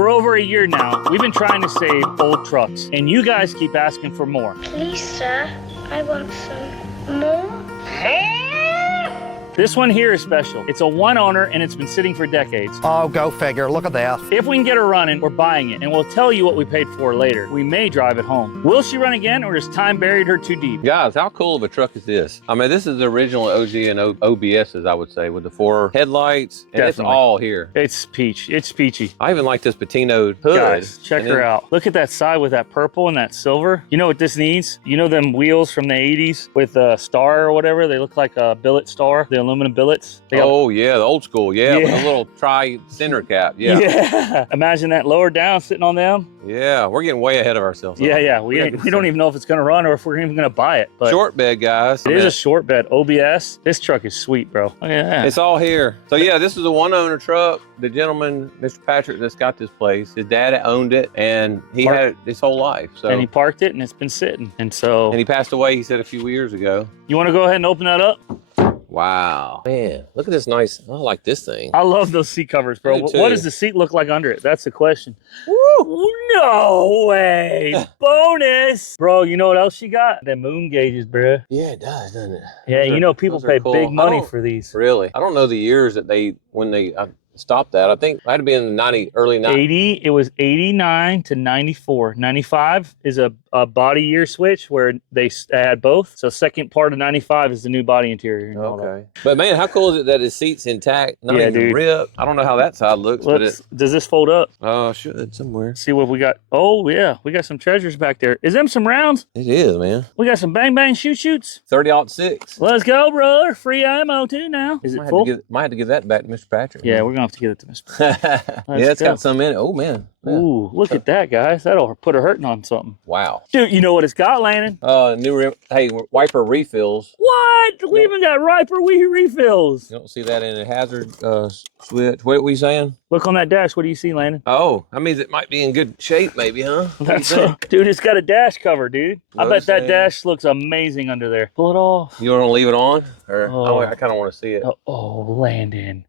For over a year now, we've been trying to save old trucks, and you guys keep asking for more. Please, sir, I want some more. This one here is special. It's a one owner and it's been sitting for decades. Oh, go figure. Look at that. If we can get her running, we're buying it, and we'll tell you what we paid for later. We may drive it home. Will she run again, or has time buried her too deep? Guys, how cool of a truck is this? I mean, this is the original OG and OBSs, I would say, with the 4 headlights, and it's all here. It's peach. It's peachy. I even like this patinoed hood. Guys, check her out. Look at that side with that purple and that silver. You know what this needs? You know them wheels from the 80s with a star or whatever? They look like a billet star, the aluminum billets. Oh, yeah, the old school. Yeah, with a little tri-center cap. Yeah. Imagine that lower down sitting on them. Yeah, we're getting way ahead of ourselves. Yeah. We don't even know if it's going to run or if we're even going to buy it. But short bed, guys. It is a short bed. OBS. This truck is sweet, bro. Look at that. It's all here. So, yeah, this is a one-owner truck. The gentleman, Mr. Patrick, that's got this place, his dad owned it, and he had it his whole life. So. And he parked it, and it's been sitting. And he passed away, he said, a few years ago. You want to go ahead and open that up? Wow. Man, look at this nice, I like this thing. I love those seat covers, bro. What does the seat look like under it? That's the question. Woo! No way. Bonus. Bro, you know what else you got? The moon gauges, bro. Yeah, it does, doesn't it? Yeah, you know people pay big money for these. Really? I don't know the years that when they stopped that. I think it had to be in the early 90s. 80, it was 89 to 94. 95 is a body year switch where they had both. So second part of 95 is the new body interior. Okay. But man, how cool is it that his seat's intact? Not even ripped. I don't know how that side looks. Does this fold up? Oh, should somewhere. See what we got. Oh, yeah. We got some treasures back there. Is them some rounds? It is, man. We got some bang bang shoots. 30-06. Let's go, brother. Free ammo too now. Is it full? Might have to give that back to Mr. Patrick. Yeah, we're going to have to give it to Mr. Patrick. Yeah, it's got some in it. Oh, man. Yeah. Ooh, look at that, guys. That'll put a hurting on something. Wow. Dude, you know what it's got, Landon? Hey, wiper refills. What? We even got wiper refills. You don't see that in a hazard switch. What are we saying? Look on that dash. What do you see, Landon? Oh, that means it might be in good shape, maybe, huh? Dude, it's got a dash cover, dude. I bet that dash looks amazing under there. Pull it off. You want to leave it on? Or I kind of want to see it. Oh, Landon.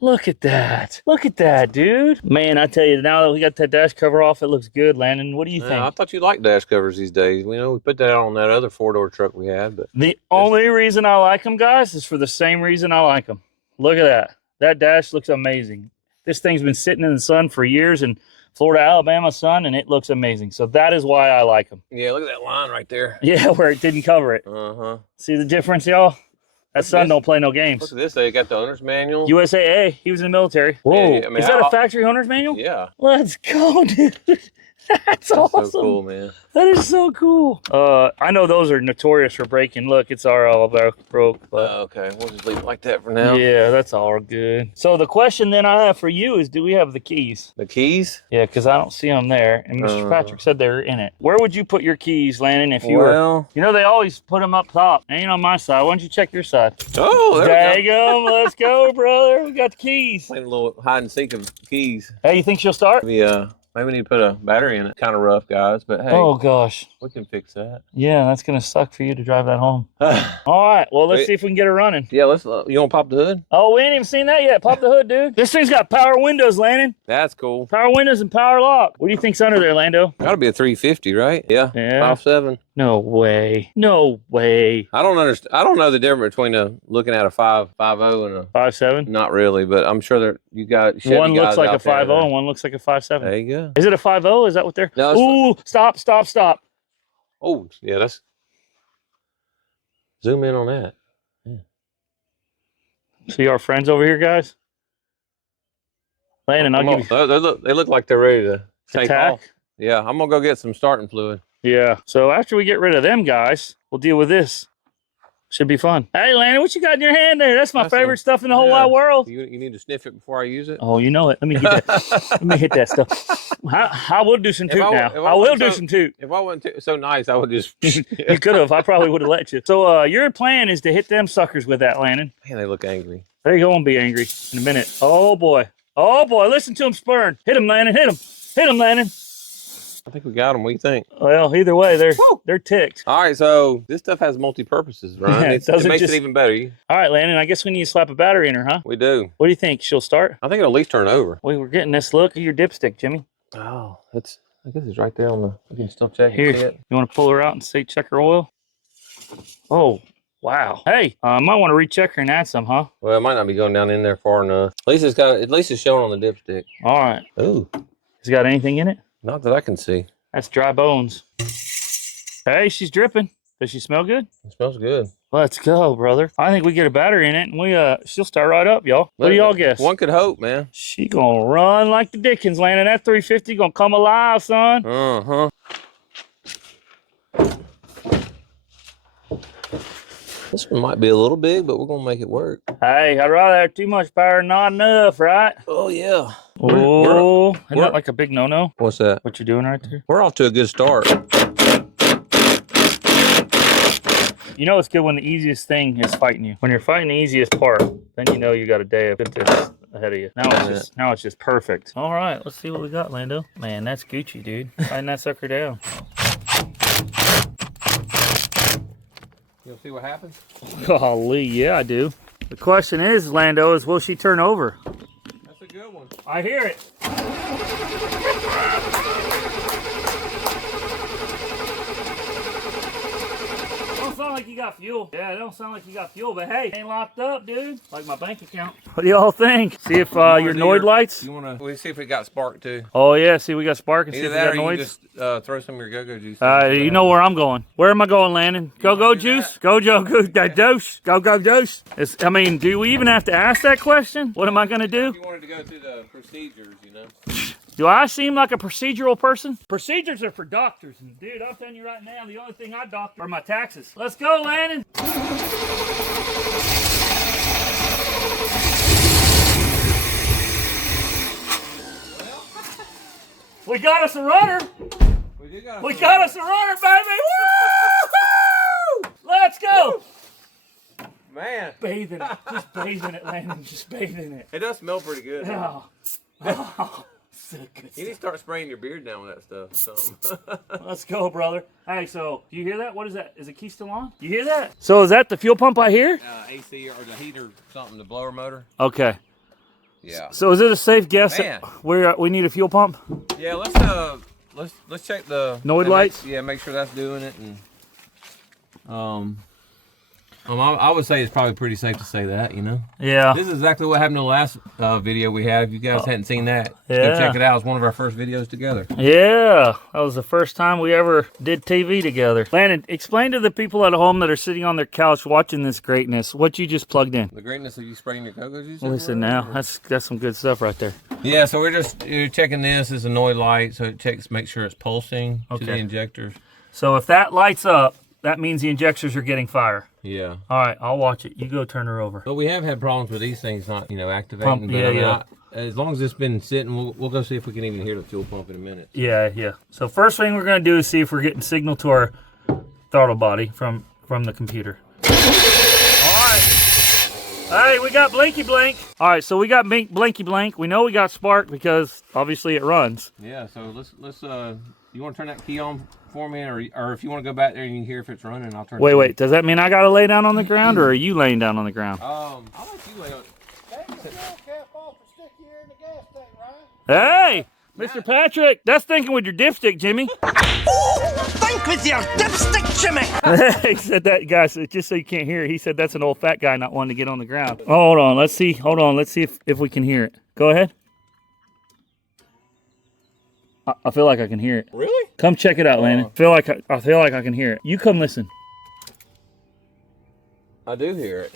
Look at that. Look at that, dude. Man, I tell you, now that we got that dash cover off, it looks good, Landon. What do you think? I thought you liked dash covers these days. We put that on that other 4-door truck we had. But the only reason I like them, guys, is for the same reason I like them. Look at that. That dash looks amazing. This thing's been sitting in the sun for years in Florida, Alabama sun, and it looks amazing. So that is why I like them. Yeah, look at that line right there. Yeah, where it didn't cover it. Uh-huh. See the difference, y'all? That sun don't play no games. Look at this. They got the owner's manual. USAA. He was in the military. Whoa. Yeah, is that a factory owner's manual? Yeah. Let's go, dude. That's awesome. So cool, man. That is so cool. I know those are notorious for breaking. Look, it's all broke. But okay, we'll just leave it like that for now. Yeah, that's all good. So the question then I have for you is, do we have the keys? The keys? Yeah, because I don't see them there. And Mr. Patrick said they're in it. Where would you put your keys, Landon, if you were? You know, they always put them up top. Ain't on my side. Why don't you check your side? Oh, there we go. Let's go, brother. We got the keys. Playing a little hide and seek of keys. Hey, you think she'll start? Yeah. Maybe we need to put a battery in it. Kind of rough, guys, but hey. Oh, gosh. We can fix that. Yeah, that's going to suck for you to drive that home. All right. Well, let's see if we can get her running. Yeah, let's. You want to pop the hood? Oh, we ain't even seen that yet. Pop the hood, dude. This thing's got power windows, Landon. That's cool. Power windows and power lock. What do you think's under there, Lando? Gotta be a 350, right? Yeah. 5.7. No way. No way. I don't understand. I don't know the difference between looking at a 5.50 and a 5.7. Not really, but I'm sure that you got Chevy one looks guys like a out there 5.0 and one looks like a 5.7. There you go. Is it a 5.0? Is that what they're? No, ooh! Stop! Stop! Stop! Oh, yeah. That's. Zoom in on that. Yeah. See our friends over here, guys. Landon, I'll give you. They look like they're ready to take off. Yeah, I'm gonna go get some starting fluid. Yeah. So after we get rid of them guys, we'll deal with this. Should be fun. Hey, Landon, what you got in your hand there? That's my favorite stuff in the whole wide world. You need to sniff it before I use it? Oh, you know it. Let me get that. Let me hit that stuff. I will do some toot now. I will do some toot. If I wasn't so nice, I would just... You could have. I probably would have let you. So your plan is to hit them suckers with that, Landon. Man, they look angry. They're going to be angry in a minute. Oh, boy. Oh, boy. Listen to them spurn. Hit them, Landon. Hit them. Hit them, Landon. I think we got them. What do you think? Well, either way, they're ticked. All right, so this stuff has multi-purposes, right? Yeah, it makes it even better. All right, Landon, I guess we need to slap a battery in her, huh? We do. What do you think? She'll start? I think it'll at least turn over. We're getting this. Look at your dipstick, Jimmy. Oh, I guess it's right there on the. You can still check Here, it. you want to pull her out and see check her oil? Oh, wow. Hey, I might want to recheck her and add some, huh? Well, it might not be going down in there far enough. At least it's showing on the dipstick. All right. Ooh, Has it got anything in it? not that I can see. That's dry bones. Hey, she's dripping. Does she smell good? It smells good. Let's go, brother. I think we get a battery in it and she'll start right up, y'all. What do y'all guess? One could hope, man. She gonna run like the Dickens, Landon. That 350 gonna come alive, son. Uh-huh. This one might be a little big, but we're gonna make it work. Hey, I'd rather have too much power than not enough, right? Oh yeah. Oh, isn't that like a big no-no? What's that? What you're doing right there? We're off to a good start. You know it's good when the easiest thing is fighting you. When you're fighting the easiest part, then you know you got a day of goodness ahead of you. Now it's just perfect. All right, let's see what we got, Lando. Man, that's Gucci, dude. Find that sucker down. You'll see what happens? Golly, yeah, I do. The question is, Lando, will she turn over? That's a good one. I hear it. Don't sound like you got fuel. Yeah, it don't sound like you got fuel, but hey, ain't locked up, dude. Like my bank account. What do y'all think? See if your Noid lights? You wanna? We'll see if it got spark too. Oh yeah, see we got spark and Either see if we that got or you noise. just throw some of your go-go juice. You know where I'm going. Where am I going, Landon? Go juice. Go dose. Go dose. I mean, do we even have to ask that question? What am I gonna do? If you wanted to go through the procedures, you know. Do I seem like a procedural person? Procedures are for doctors, and dude, I'm telling you right now, the only thing I doctor are my taxes. Let's go, Landon. We got us a runner. We got us a runner, baby. Woo! Let's go. Man. Bathing it. Just bathing it, Landon. Just bathing it. It does smell pretty good. Oh. So good You need to start spraying your beard down with that stuff. Let's go, brother. Hey, so do you hear that? What is that? Is the key still on? You hear that? So is that the fuel pump I hear? AC or the heater, something, the blower motor. Okay. Yeah. So is it a safe guess Man. that we need a fuel pump? Yeah, let's check the Noid lights. Make sure that's doing it, and I would say it's probably pretty safe to say that, you know. Yeah. This is exactly what happened in the last video we had. If you guys hadn't seen that, Yeah. go check it out. It's one of our first videos together. Yeah, that was the first time we ever did TV together. Landon, explain to the people at home that are sitting on their couch watching this greatness what you just plugged in. The greatness of you spraying your go-go juice. Listen now, that's some good stuff right there. Yeah, so you're checking this. It's a Noid light, so it checks, make sure it's pulsing to the Okay. injectors. So if that lights up, that means the injectors are getting fire. Yeah. All right, I'll watch it. You go turn her over. But we have had problems with these things not, activating. Pump, but yeah, I mean, yeah. As long as it's been sitting, we'll go see if we can even hear the fuel pump in a minute. Yeah. So first thing we're gonna do is see if we're getting signal to our throttle body from the computer. All right. Hey, we got blinky blink. All right, so we got blinky blink. We know we got spark because obviously it runs. Yeah. So let's you want to turn that key on for me, or if you want to go back there and you can hear if it's running, I'll turn. Wait. Does that mean I gotta lay down on the ground, or are you laying down on the ground? I'll let you lay on. Take the fuel cap off and stick here in the gas tank, Ryan. Hey, Mr. Patrick, that's thinking with your dipstick, Jimmy. Think with your dipstick, Jimmy. He said that, guys, just so you can't hear it. He said that's an old fat guy not wanting to get on the ground. Oh, hold on. Let's see if we can hear it. Go ahead. I feel like I can hear it. Really? Come check it out, Landon. I feel like I can hear it. You come listen. I do hear it.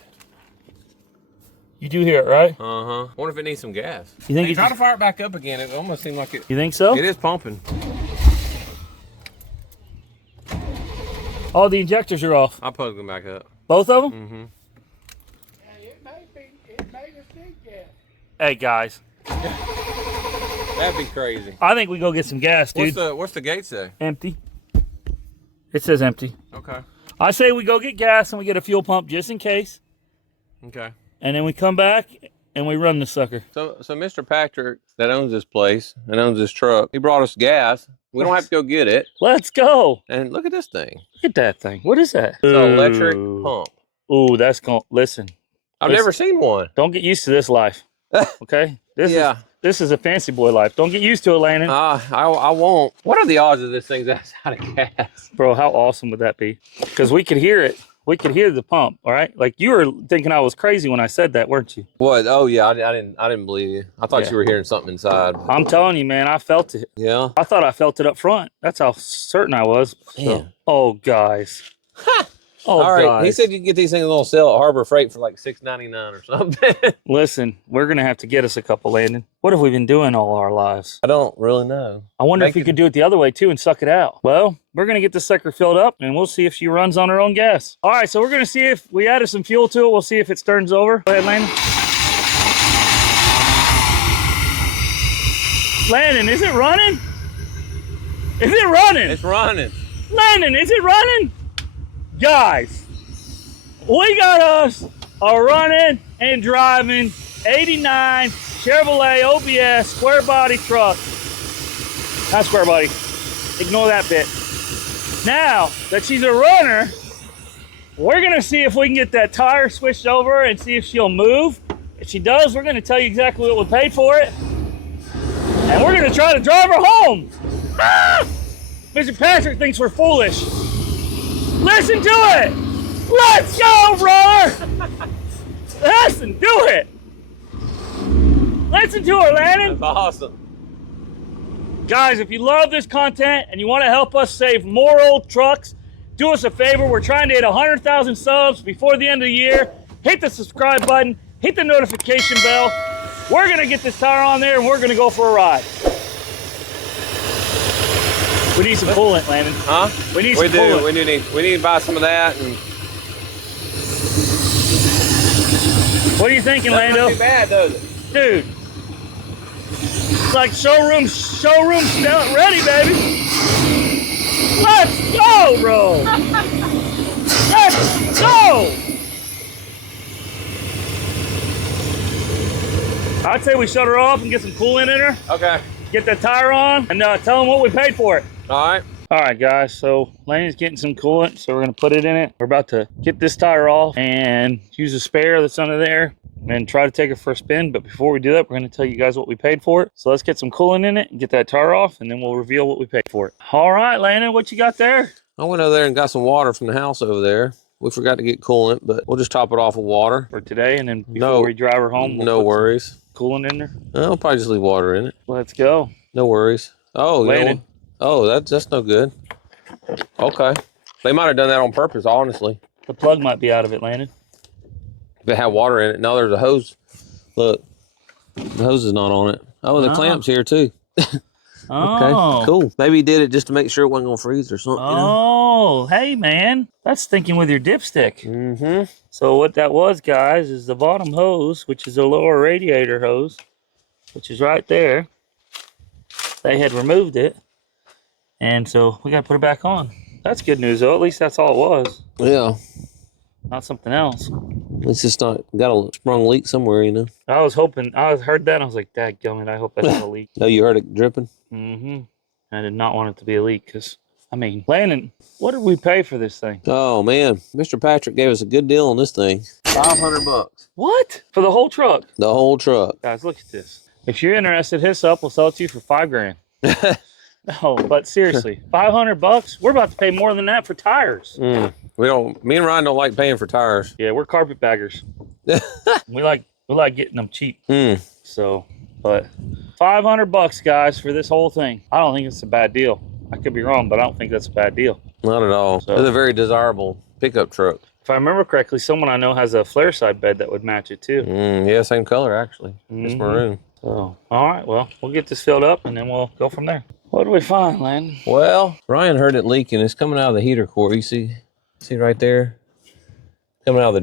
You do hear it, right? Wonder if it needs some gas. You think Hey, it's try to fire it back up again. It almost seemed like it. You think so? It is pumping. All the injectors are off. I'll plug them back up. Both of them? Mm-hmm. It may just need gas. Hey, guys. That'd be crazy. I think we go get some gas, dude. What's the gate say? Empty. It says empty. Okay. I say we go get gas and we get a fuel pump just in case. Okay. And then we come back and we run the sucker. So Mr. Patrick that owns this place and owns this truck, he brought us gas. We don't have to go get it. Let's go. And look at this thing. Look at that thing. What is that? It's an electric pump. Ooh, that's going. Listen. I've never seen one. Don't get used to this life. Okay. This Yeah. This is a fancy boy life. Don't get used to it, Landon. I won't. What are the odds of this thing's outside of gas? Bro, how awesome would that be? Because we could hear it. We could hear the pump, all right? Like, you were thinking I was crazy when I said that, weren't you? What? Oh yeah, I didn't believe you. I thought Yeah. you were hearing something inside. I'm telling you, man, I felt it. Yeah. I thought I felt it up front. That's how certain I was. So, Man. oh, guys. Oh, All right. guys. He said you can get these things on sale at Harbor Freight for like $6.99 or something. Listen, we're going to have to get us a couple, Landon. What have we been doing all our lives? I don't really know. I wonder if you could do it the other way, too, and suck it out. Well, we're going to get this sucker filled up, and we'll see if she runs on her own gas. All right, so we're going to see if we added some fuel to it. We'll see if it turns over. Go ahead, Landon. Landon, is it running? Is it running? It's running. Landon, is it running? Guys, we got us a running and driving 89 Chevrolet OBS square body truck. Not square body. Ignore that bit. Now that she's a runner, we're going to see if we can get that tire switched over and see if she'll move. If she does, we're going to tell you exactly what we paid for it. And we're going to try to drive her home. Ah! Mr. Patrick thinks we're foolish. Listen to it. Let's go, brother. Listen, do it. Listen to her, Landon. That's awesome. Guys, if you love this content and you want to help us save more old trucks, do us a favor. We're trying to hit 100,000 subs before the end of the year. Hit the subscribe button. Hit the notification bell. We're going to get this tire on there and we're going to go for a ride. We need some coolant, Landon. Huh? We need some coolant. We need to buy some of that. And What are you thinking, that's Lando? not too bad, does it? Dude. It's like showroom ready, baby. Let's go, bro. Let's go. I'd say we shut her off and get some coolant in her. Okay. Get that tire on and tell them what we paid for it. All right. All right, guys, so Laney's getting some coolant, so we're gonna put it in it. We're about to get this tire off and use a spare that's under there and try to take it for a spin. But before we do that, we're gonna tell you guys what we paid for it. So let's get some coolant in it and get that tire off, and then we'll reveal what we paid for it. All right, Landon, what you got there? I went over there and got some water from the house over there. We forgot to get coolant, but we'll just top it off with water. For today, and then before we drive her home, we'll no put worries. some coolant in there. I'll probably just leave water in it. Let's go. No worries. Oh, you know, Landon. oh, that's no good. Okay. They might have done that on purpose, honestly. The plug might be out of it, Landon. They have water in it. No, there's a hose. Look, the hose is not on it. Oh, the clamp's here too. Oh. Okay, cool. Maybe he did it just to make sure it wasn't gonna freeze or something. Oh, hey, man. That's thinking with your dipstick. Mm-hmm. So what that was, guys, is the bottom hose, which is a lower radiator hose, which is right there. They had removed it, and so we got to put it back on. That's good news, though. At least that's all it was, Yeah. not something else. At least it's not got a sprung leak somewhere, you know. I was hoping, I heard that, and I was like, dadgummit, I hope that's not a leak. No, you heard it dripping? Mm-hmm. I did not want it to be a leak, because, I mean, Landon, what did we pay for this thing? Oh, man. Mr. Patrick gave us a good deal on this thing. $500. What? For the whole truck? The whole truck. Guys, look at this. If you're interested, hit us up. We'll sell it to you for $5,000. No, but seriously, $500? We're about to pay more than that for tires. We don't. Me and Ryan don't like paying for tires. Yeah, we're carpetbaggers. we like getting them cheap. So, but $500, guys, for this whole thing. I don't think it's a bad deal. I could be wrong, but I don't think that's a bad deal. Not at all. So, It's a very desirable pickup truck. if I remember correctly, someone I know has a flare side bed that would match it too. Yeah, same color actually. It's maroon. So, all right, well, we'll get this filled up and then we'll go from there. What do we find, Landon? Well, Ryan heard it leaking. It's coming out of the heater core. You see right there? Coming out of the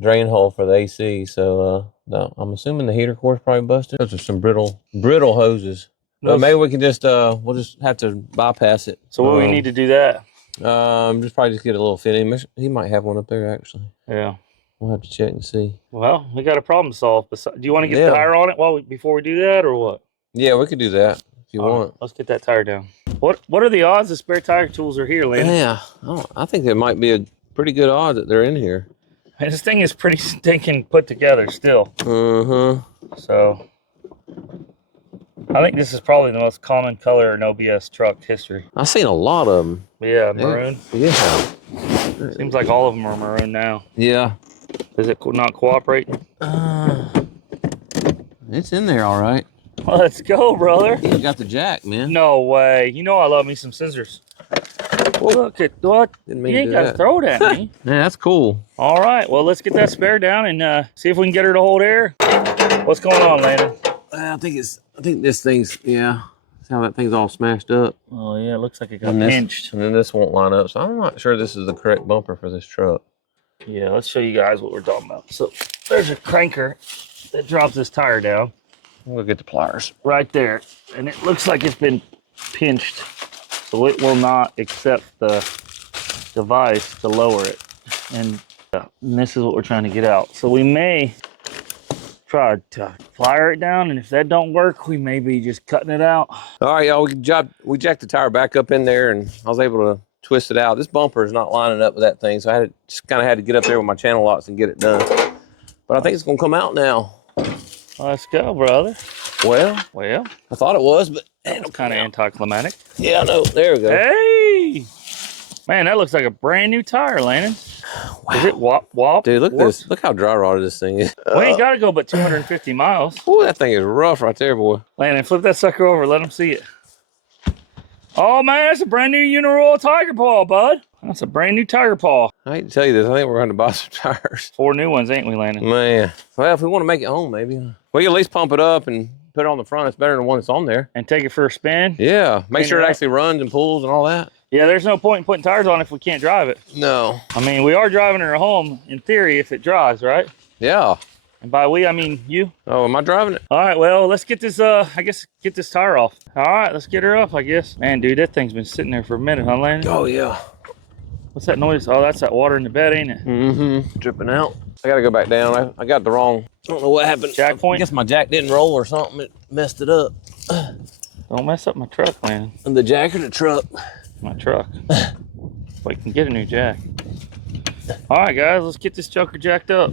drain hole for the AC. So no, I'm assuming the heater core is probably busted. Those are some brittle hoses. But maybe we can just we'll just have to bypass it. So what do we need to do that? Just probably just get a little fitting. He might have one up there actually. Yeah. We'll have to check and see. Well, we got a problem to solve. Do you want to get the tire on it before we do that, or what? Yeah, we could do that if you want. Right, let's get that tire down. What are the odds the spare tire tools are here, Landon? Yeah, I think it might be a pretty good odds that they're in here. And this thing is pretty stinking put together still. Uh-huh. So I think this is probably the most common color in OBS truck history. I've seen a lot of them. Yeah, maroon. Yeah. Seems like all of them are maroon now. Yeah. Is it not cooperating? It's in there all right. Let's go, brother. You got the jack, man. No way. You know I love me some scissors. Whoa. Look at what? Didn't You mean to ain't do got to that. throw it at me. Yeah, that's cool. All right. Well, let's get that spare down and see if we can get her to hold air. What's going on, Landon? I think this thing's, yeah. See how that thing's all smashed up. Oh, yeah. It looks like it got And pinched. then this won't line up. So I'm not sure this is the correct bumper for this truck. Yeah, let's show you guys what we're talking about. So there's a cranker that drops this tire down. We'll get the pliers. Right there. And it looks like it's been pinched. So it will not accept the device to lower it. And this is what we're trying to get out. So we may try to plier it down, and if that don't work, we may be just cutting it out. All right, y'all, we jacked the tire back up in there, and I was able to twist it out. This bumper is not lining up with that thing, so I just kind of had to get up there with my channel locks and get it done. But I think it's gonna come out now. Let's go, brother. Well, I thought it was, but It's kind of anticlimactic. yeah, I know. There we go. Hey! Man, that looks like a brand new tire, Landon. Wow. Is it wop? Dude, look at warped? this. Look how dry rotted this thing is. We ain't got to go but 250 miles. Ooh, that thing is rough right there, boy. Landon, flip that sucker over. Let them see it. Oh, man, that's a brand new Uniroyal Tiger Paw, bud. That's a brand new Tiger Paw. I hate to tell you this. I think we're going to buy some tires. 4 new ones, ain't we, Landon? Man. Well, if we want to make it home, maybe. We can at least pump it up and put it on the front. It's better than the one that's on there. And take it for a spin? Yeah. Make Clean sure it it up. actually runs and pulls and all that. Yeah, there's no point in putting tires on if we can't drive it. No. I mean, we are driving her home, in theory, if it drives, right? Yeah. And by we, I mean you. Oh, am I driving it? All right, well, let's get this, I guess, get this tire off. All right, let's get her up, I guess. Man, dude, that thing's been sitting there for a minute, huh, Landon? Oh, yeah. What's that noise? Oh, that's that water in the bed, ain't it? Mm-hmm. Dripping out. I got to go back down. I got the wrong, I don't know what happened. Jack point? I guess my jack didn't roll or something. It messed it up. Don't mess up my truck, Landon. And the jack or the truck? My truck. We can get a new jack. All right, guys, let's get this joker jacked up.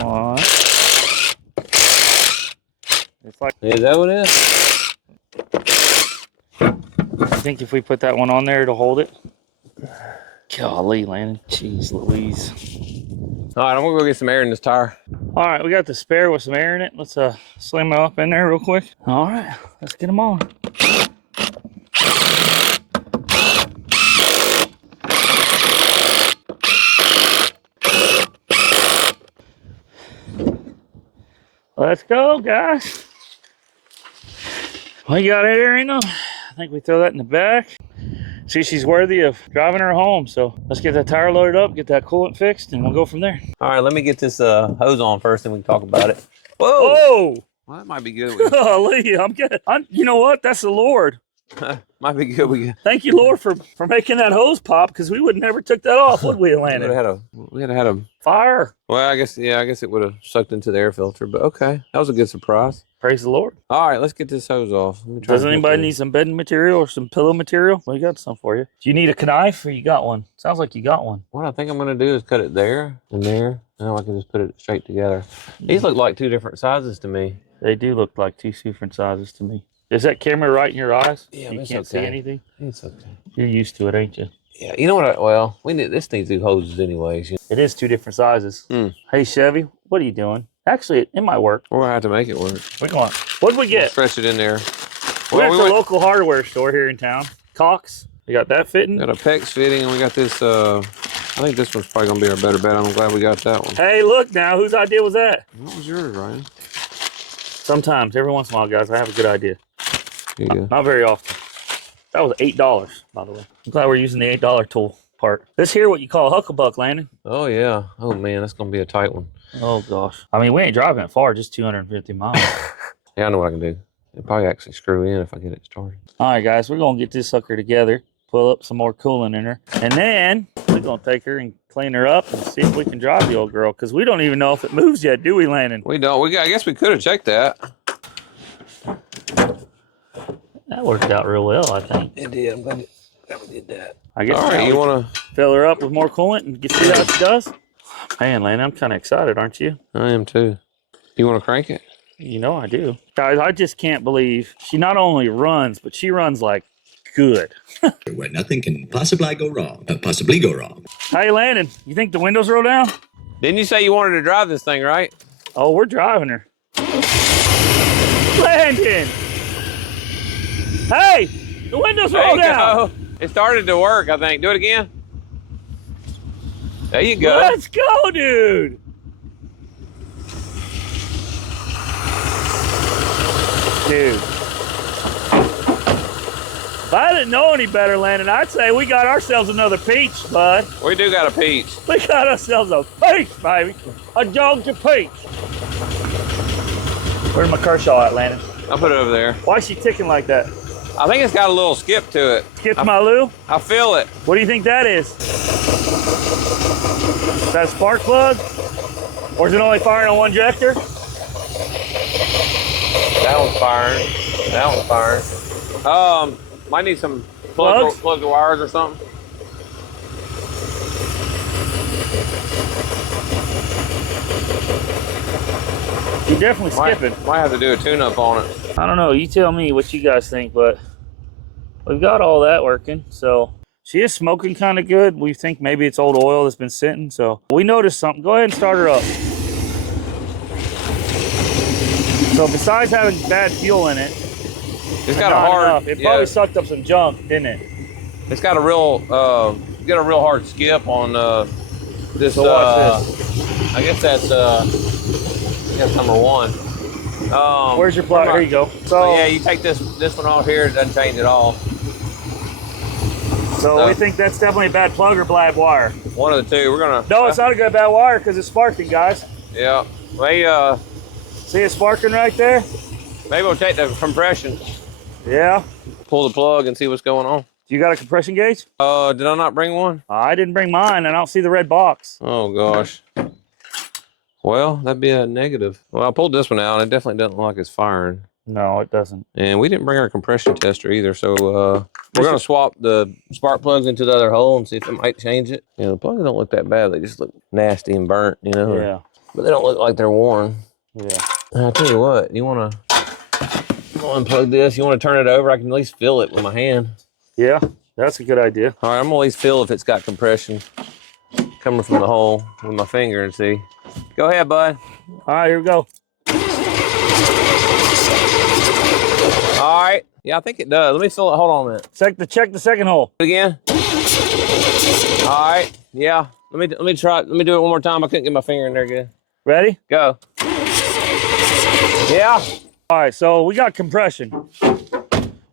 All right. It's like, Is that what it is? I think if we put that one on there, it'll hold it. Golly, Landon. Jeez Louise. All right, I'm going to go get some air in this tire. All right, we got the spare with some air in it. Let's slam it up in there real quick. All right, let's get them on. Let's go, guys. We got air in them. I think we throw that in the back. See, she's worthy of driving her home. So let's get that tire loaded up, get that coolant fixed, and we'll go from there. All right, let me get this hose on first, and we can talk about it. Whoa! Whoa! Well, that might be good. Golly, I'm good. You know what? That's the Lord. Might be good. Thank you, Lord, for making that hose pop, because we would never took that off, would we, We Landon? would have had a Fire. well, I guess it would have sucked into the air filter, but okay. That was a good surprise. Praise the Lord. All right, let's get this hose off. Let me try Does to get anybody this. need some bedding material or some pillow material? We got some for you. Do you need a knife or you got one? Sounds like you got one. What I think I'm going to do is cut it there and there. Now I can just put it straight together. These look like two different sizes to me. They do look like 2 different sizes to me. Is that camera right in your eyes? Yeah, You it's can't see okay. anything? It's okay. You're used to it, ain't you? Yeah, you know what? Well, this needs two hoses anyways. It is 2 different sizes. Hmm. Hey, Chevy, what are you doing? Actually, it might work. We're going to have to make it work. We're going. What did we get? Stretch it in there. We're at we the went- local hardware store here in town. Cox. We got that fitting. got a PEX fitting, and we got this. I think this one's probably going to be our better bet. I'm glad we got that one. Hey, look now. Whose idea was that? What was yours, Ryan? Sometimes, every once in a while, guys, I have a good idea. Here you go. Not very often. That was $8, by the way. I'm glad we're using the $8 tool part. This here, what you call a hucklebuck, Landon. Oh, yeah. Oh, man, that's going to be a tight one. Oh, gosh. I mean, we ain't driving it far, just 250 miles. Yeah, I know what I can do. It'll probably actually screw in if I get it started. All right, guys, we're going to get this sucker together, pull up some more coolant in her, and then we're going to take her and clean her up and see if we can drive the old girl, because we don't even know if it moves yet, do we, Landon? We don't. I guess we could have checked that. That worked out real well, I think. It did. I'm glad we did that. I guess All right, now you we want to... fill her up with more coolant and see how she does? Man, Landon, I'm kind of excited, aren't you? I am too. You want to crank it? You know I do. Guys, I just can't believe she not only runs, but she runs like good. Where nothing can possibly go wrong. Hey, Landon, you think the windows roll down? Didn't you say you wanted to drive this thing, right? Oh, we're driving her. Landon! Hey, the windows roll down. Go. It started to work, I think. Do it again. There you go. Let's go, dude. Dude. If I didn't know any better, Landon, I'd say we got ourselves another peach, bud. We do got a peach. We got ourselves a peach, baby. A Georgia peach. Where's my Kershaw at, Landon? I'll put it over there. Why is she ticking like that? I think it's got a little skip to it. Skip my Lou? I feel it. What do you think that is? Is that a spark plug? Or is it only firing on one director? That one's firing. That one's firing. Might need some plug the wires or something. You're definitely skipping. Might have to do a tune-up on it. I don't know. You tell me what you guys think, but we've got all that working. So she is smoking kind of good. We think maybe it's old oil that's been sitting. So we noticed something. Go ahead and start her up. So besides having bad fuel in it, it's got a hard. It probably sucked up some junk, didn't it? It's got a real, hard skip on this. So watch this. I guess that's number one. Where's your plug? Here you go. So yeah, you take this one off here. It doesn't change at all. So we think that's definitely a bad plug or bad wire. One of the two. We're gonna. No, it's not a good bad wire because it's sparking, guys. Yeah. See it sparking right there? Maybe we'll take the compression. Yeah. Pull the plug and see what's going on. You got a compression gauge? Did I not bring one? I didn't bring mine, and I don't see the red box. Oh gosh. Well, that'd be a negative. Well, I pulled this one out, and it definitely doesn't look like it's firing. No, it doesn't. And we didn't bring our compression tester either, so we're going to swap the spark plugs into the other hole and see if it might change it. You know, the plugs don't look that bad. They just look nasty and burnt, you know? Yeah. But they don't look like they're worn. Yeah. I'll tell you what, you want to unplug this? You want to turn it over? I can at least feel it with my hand. Yeah, that's a good idea. All right, I'm going to at least feel if it's got compression coming from the hole with my finger and see. Go ahead, bud. All right, here we go. All right. Yeah, I think it does. Let me feel it. Hold on a minute. Check the second hole. Again. All right. Yeah. Let me try. Let me do it one more time. I couldn't get my finger in there good. Ready? Go. Yeah. All right, so we got compression.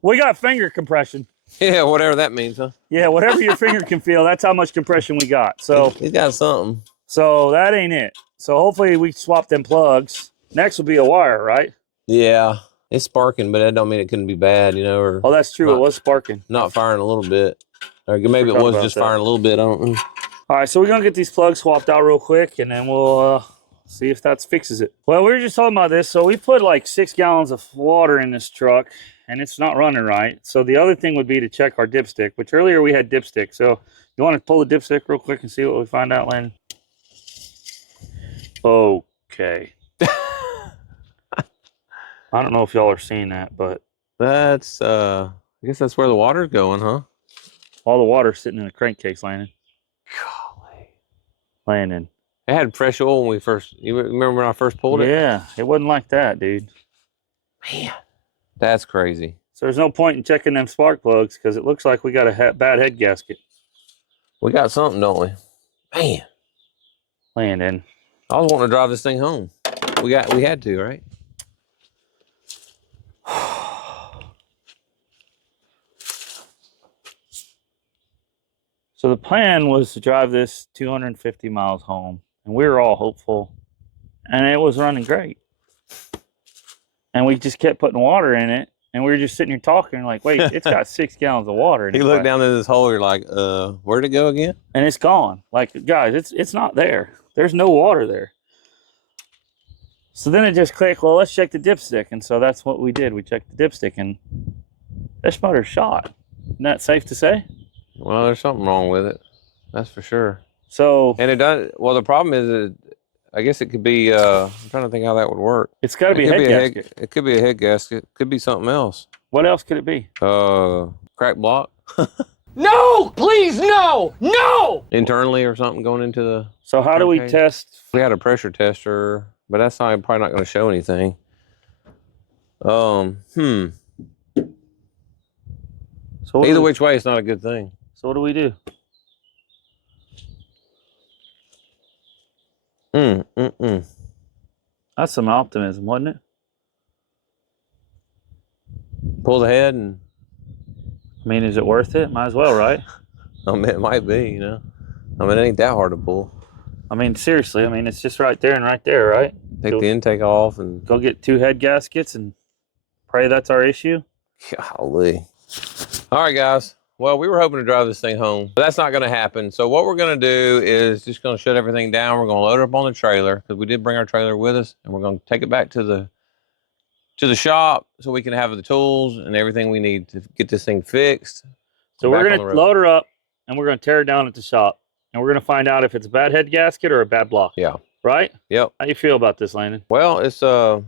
We got finger compression. Yeah, whatever that means, huh? Yeah, whatever your finger can feel, that's how much compression we got. So he's got something. So that ain't it. So hopefully we swap them plugs. Next will be a wire, right? Yeah. It's sparking, but that don't mean it couldn't be bad, you know. Or oh, that's true. It was sparking. Not firing a little bit. Or maybe it was just firing a little bit. I don't know. All right, so we're going to get these plugs swapped out real quick, and then we'll see if that fixes it. Well, we were just talking about this. So we put like 6 gallons of water in this truck, and it's not running right. So the other thing would be to check our dipstick, which earlier we had dipstick. So you want to pull the dipstick real quick and see what we find out, Landon? Okay. I don't know if y'all are seeing that, but that's I guess that's where the water's going, huh? All the water's sitting in the crankcase, Landon. Golly. Landon. It had fresh oil when we first. You remember when I first pulled it? Yeah, it wasn't like that, dude. Man, that's crazy. So there's no point in checking them spark plugs because it looks like we got a bad head gasket. We got something, don't we? Man. Landon. I was wanting to drive this thing home. We had to, right? So the plan was to drive this 250 miles home, and we were all hopeful, and it was running great. And we just kept putting water in it, and we were just sitting here talking like, wait, it's got 6 gallons of water in it. You look down in this hole, you're like, where'd it go again? And it's gone. Like, guys, it's not there. There's no water there. So then it just clicked, well, let's check the dipstick. And so that's what we did. We checked the dipstick, and this motor's shot. Isn't that safe to say? Well, there's something wrong with it. That's for sure. So, and it does. Well, the problem is I guess it could be. I'm trying to think how that would work. It's got to be a head gasket. It could be a head gasket. Could be something else. What else could it be? Crack block. No! Please, no! No! Internally or something going into the. So how do we Okay. test? We had a pressure tester, but that's probably not going to show anything. So what Either do we, which way, it's not a good thing. So what do we do? That's some optimism, wasn't it? Pull the head, and I mean, is it worth it? Might as well, right? I mean, it might be. You know, I mean, it ain't that hard to pull. I mean, seriously. I mean, it's just right there and right there, right? Take the intake off and. Go get 2 head gaskets and pray that's our issue. Golly. All right, guys. Well, we were hoping to drive this thing home, but that's not going to happen. So what we're going to do is just going to shut everything down. We're going to load it up on the trailer because we did bring our trailer with us, and we're going to take it back to the shop so we can have the tools and everything we need to get this thing fixed. So we're going to load her up, and we're going to tear her down at the shop, and we're going to find out if it's a bad head gasket or a bad block. Yeah. Right? Yep. How you feel about this, Landon? Well, it's still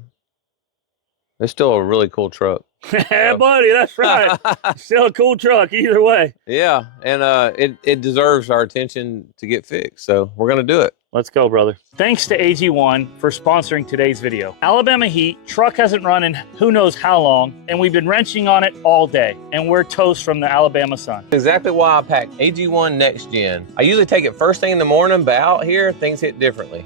a really cool truck. Yeah, buddy, that's right. Still a cool truck either way. Yeah, and it deserves our attention to get fixed. So we're gonna do it. Let's go, brother. Thanks to AG1 for sponsoring today's video. Alabama heat, truck hasn't run in who knows how long, and we've been wrenching on it all day, and we're toast from the Alabama sun. Exactly why I packed AG1 Next Gen. I usually take it first thing in the morning, but out here things hit differently.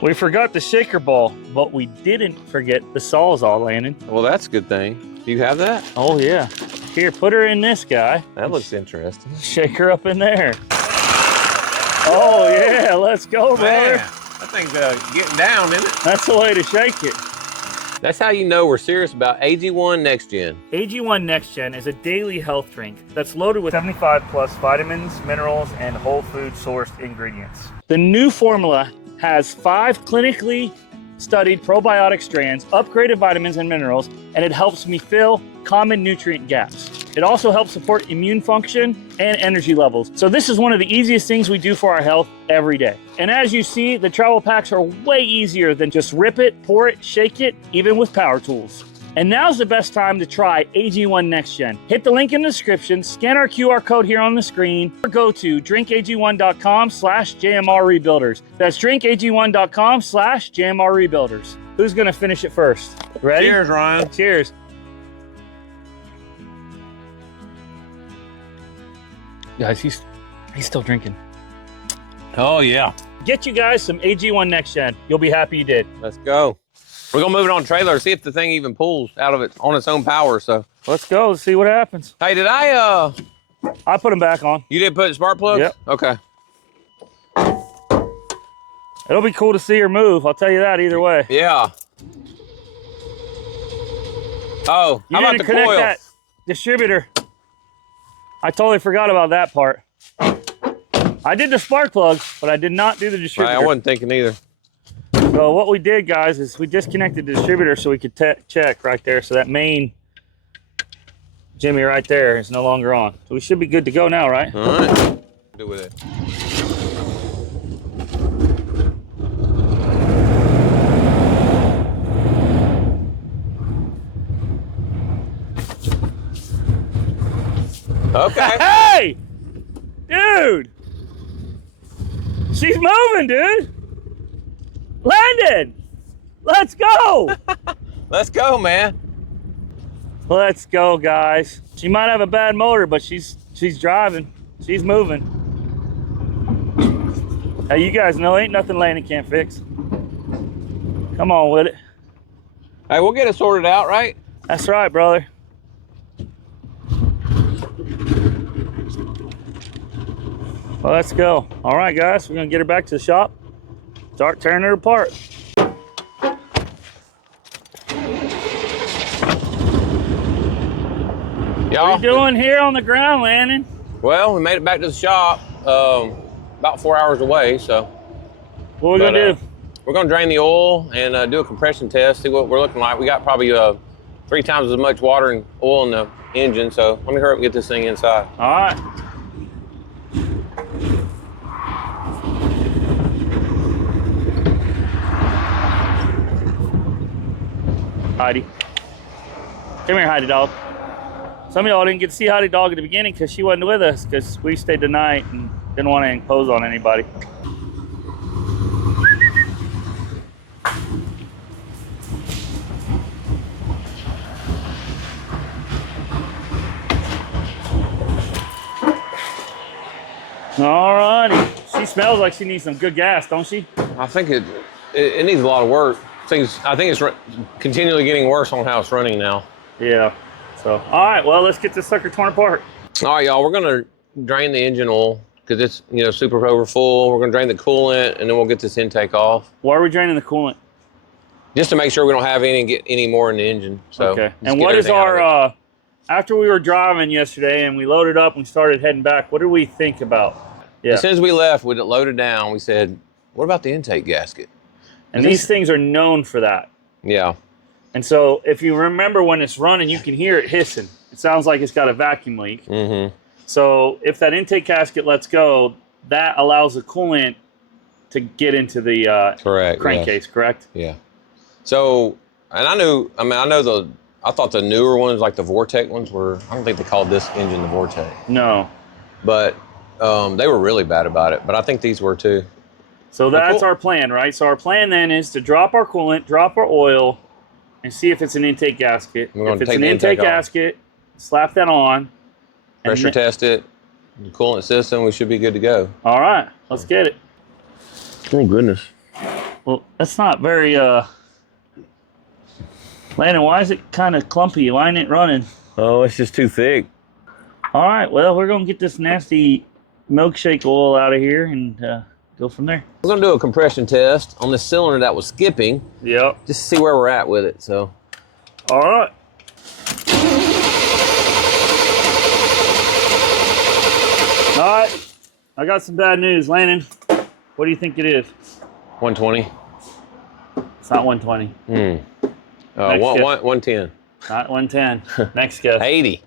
We forgot the shaker ball, but we didn't forget the Sawzall, Landon. Well, that's a good thing. Do you have that? Oh yeah. Here, put her in this guy. That looks interesting. Shake her up in there. Oh yeah, let's go, brother. Man, that thing's getting down, isn't it? That's the way to shake it. That's how you know we're serious about AG1 Next Gen. AG1 Next Gen is a daily health drink that's loaded with 75 plus vitamins, minerals, and whole food sourced ingredients. The new formula has 5 clinically studied probiotic strands, upgraded vitamins and minerals, and it helps me fill common nutrient gaps. It also helps support immune function and energy levels. So this is one of the easiest things we do for our health every day. And as you see, the travel packs are way easier than just rip it, pour it, shake it, even with power tools. And now's the best time to try AG1 Next Gen. Hit the link in the description, scan our QR code here on the screen, or go to drinkag1.com/JMR Rebuilders. That's drinkag1.com/JMR Rebuilders. Who's gonna finish it first? Ready? Cheers, Ryan. Cheers. Guys, he's still drinking. Oh, yeah. Get you guys some AG1 Next Gen. You'll be happy you did. Let's go. We're going to move it on trailer, see if the thing even pulls out of it on its own power. So, Let's go, let's see what happens. hey, did I put them back on. you did put spark plugs? Yep. Okay. It'll be cool to see her move, I'll tell you that either way. Yeah. Oh, You how about didn't the connect coil? that distributor. I totally forgot about that part. I did the spark plugs, but I did not do the distributor. I wasn't thinking either. So what we did, guys, is we disconnected the distributor so we could check right there. So that main Jimmy right there is no longer on. So we should be good to go now, right? All right. Do with it. Okay. Hey! Dude! She's moving, dude! Landon! Let's go! Let's go, man. Let's go, guys. She might have a bad motor, but she's driving. She's moving. Hey, you guys know ain't nothing Landon can't fix. Come on with it. Hey, we'll get it sorted out, right? That's right, brother. Well, let's go. All right, guys, we're gonna get her back to the shop. Start tearing her apart. What are you doing here on the ground, Landon? Well, we made it back to the shop about 4 hours away, so. What are we gonna do? We're gonna drain the oil and do a compression test, see what we're looking like. We got probably 3 times as much water and oil in the engine, so let me hurry up and get this thing inside. All right. Heidi. Come here, Heidi dog. Some of y'all didn't get to see Heidi dog at the beginning because she wasn't with us because we stayed the night and didn't want to impose on anybody. Alrighty. She smells like she needs some good gas, don't she? I think it needs a lot of work. I think it's continually getting worse on how it's running now. Yeah. So, all right. Well, let's get this sucker torn apart. All right, y'all. We're gonna drain the engine oil because it's super over full. We're gonna drain the coolant and then we'll get this intake off. Why are we draining the coolant? Just to make sure we don't have get any more in the engine. So okay. And what is our after we were driving yesterday and we loaded up and started heading back? What did we think about? Yeah. As soon as we left, we loaded down. We said, "What about the intake gasket?" And these things are known for that. Yeah. And so if you remember when it's running, you can hear it hissing. It sounds like it's got a vacuum leak. Mm-hmm. So if that intake gasket lets go, that allows the coolant to get into the crankcase, correct? Yeah. So, and I thought the newer ones, like the Vortec ones, I don't think they called this engine the Vortec. No. But they were really bad about it. But I think these were too. So that's our plan, right? So our plan then is to drop our coolant, drop our oil, and see if it's an intake gasket. If it's an intake gasket, slap that on. Pressure test it. The coolant system, we should be good to go. All right, let's get it. Oh, goodness. Well, that's not very, Landon, why is it kind of clumpy? Why ain't it running? Oh, it's just too thick. All right, well, we're going to get this nasty milkshake oil out of here and go from there. We're going to do a compression test on this cylinder that was skipping. Yep. Just to see where we're at with it, so. All right. All right, I got some bad news. Landon, what do you think it is? 120. It's not 120. 110. Not 110. Next guess. 80.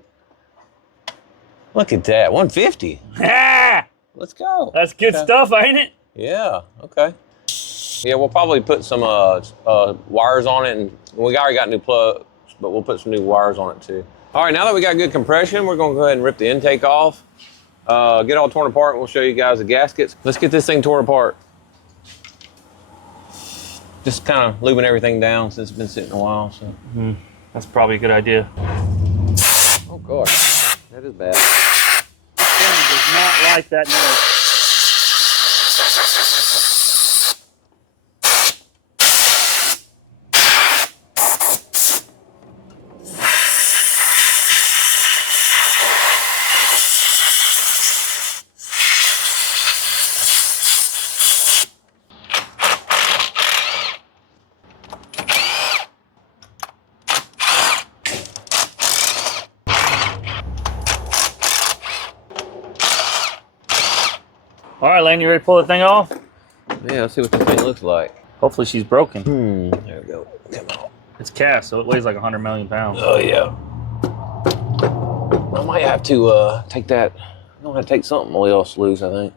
Look at that, 150. Ah! Let's go. That's good stuff, ain't it? Yeah, okay. Yeah, we'll probably put some wires on it, and we already got new plugs, but we'll put some new wires on it too. All right, now that we got good compression, we're gonna go ahead and rip the intake off, get all torn apart, and we'll show you guys the gaskets. Let's get this thing torn apart. Just kind of lubing everything down since it's been sitting a while, so. That's probably a good idea. Oh gosh, that is bad. This thing does not like that noise. All right, Lane, you ready to pull the thing off? Yeah, let's see what this thing looks like. Hopefully she's broken. There we go. Come on. It's cast, so it weighs like 100 million pounds. Oh yeah. I might have to take that. I'm gonna have to take something else loose, I think.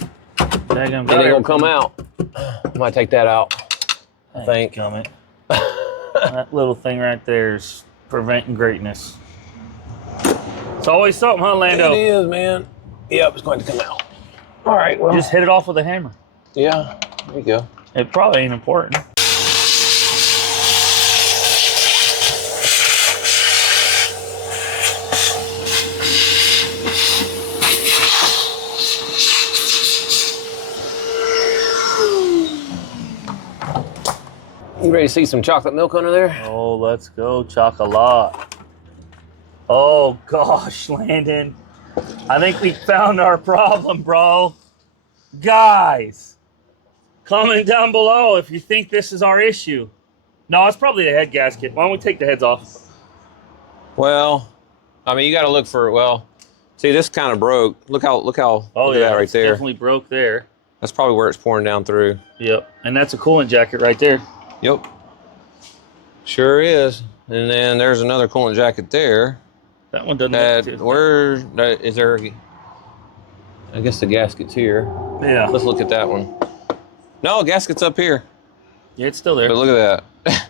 It ain't gonna come out. I might take that out. I think. That little thing right there is preventing greatness. It's always something, huh, Lando? It is, man. Yep, it's going to come out. All right, well. Just hit it off with a hammer. Yeah, there you go. It probably ain't important. You ready to see some chocolate milk under there? Oh, let's go, chocolate. Oh, gosh, Landon. I think we found our problem, bro. Guys, comment down below if you think this is our issue. No, it's probably the head gasket. Why don't we take the heads off? Well, I mean, you got to look for, well, see, this kind of broke. Look how, Oh, look yeah, at that right it's there. definitely broke there. That's probably where it's pouring down through. Yep, and that's a coolant jacket right there. Yep. Sure is. And then there's another coolant jacket there. That one doesn't look too. Where is there? I guess the gasket's here. Yeah. Let's look at that one. No, gasket's up here. Yeah, it's still there. But look at that.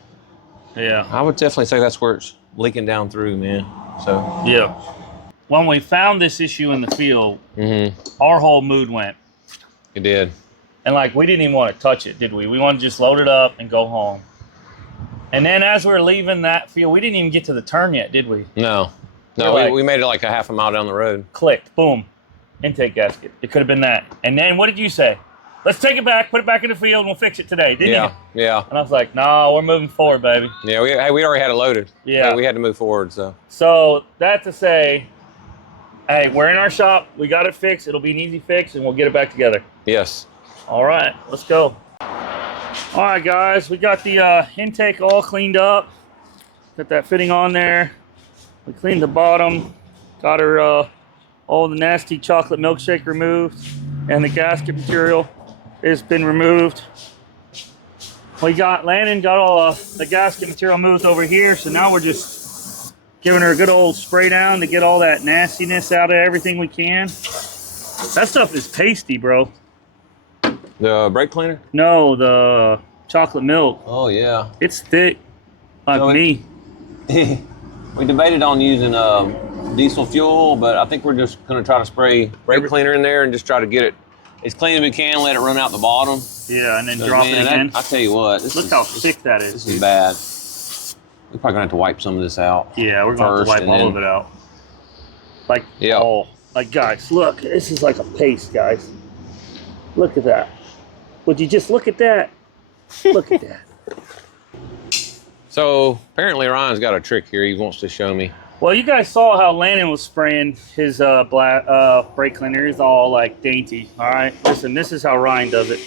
Yeah. I would definitely say that's where it's leaking down through, man. So. Yeah. When we found this issue in the field, our whole mood went. It did. And like, we didn't even want to touch it, did we? We wanted to just load it up and go home. And then as we were leaving that field, we didn't even get to the turn yet, did we? No. No, Like, we made it like a half a mile down the road. Clicked, boom, intake gasket. It could have been that. And then what did you say? Let's take it back, put it back in the field, and we'll fix it today, didn't you? Yeah. And I was like, no, we're moving forward, baby. Yeah, we already had it loaded. Yeah. We had to move forward, so. So that to say, hey, we're in our shop. We got it fixed. It'll be an easy fix, and we'll get it back together. Yes. All right, let's go. All right, guys, we got the intake all cleaned up. Got that fitting on there. We cleaned the bottom. Got her all the nasty chocolate milkshake removed, and the gasket material has been removed. Landon got all the gasket material moved over here, so now we're just giving her a good old spray down to get all that nastiness out of everything we can. That stuff is pasty, bro. The brake cleaner? No, the chocolate milk. Oh, yeah. It's thick, like So me. We debated on using diesel fuel, but I think we're just going to try to spray brake cleaner in there and just try to get it as clean as we can, let it run out the bottom. Yeah, and then drop it again. I tell you what. Look how thick that is. This is bad. We're probably going to have to wipe some of this out. Yeah, we're going to have to wipe all of it out. Like, like, guys, look. This is like a paste, guys. Look at that. Would you just look at that? Look at that. So apparently Ryan's got a trick here he wants to show me. Well, you guys saw how Landon was spraying his black brake cleaner. It's all like dainty. All right, listen, this is how Ryan does it.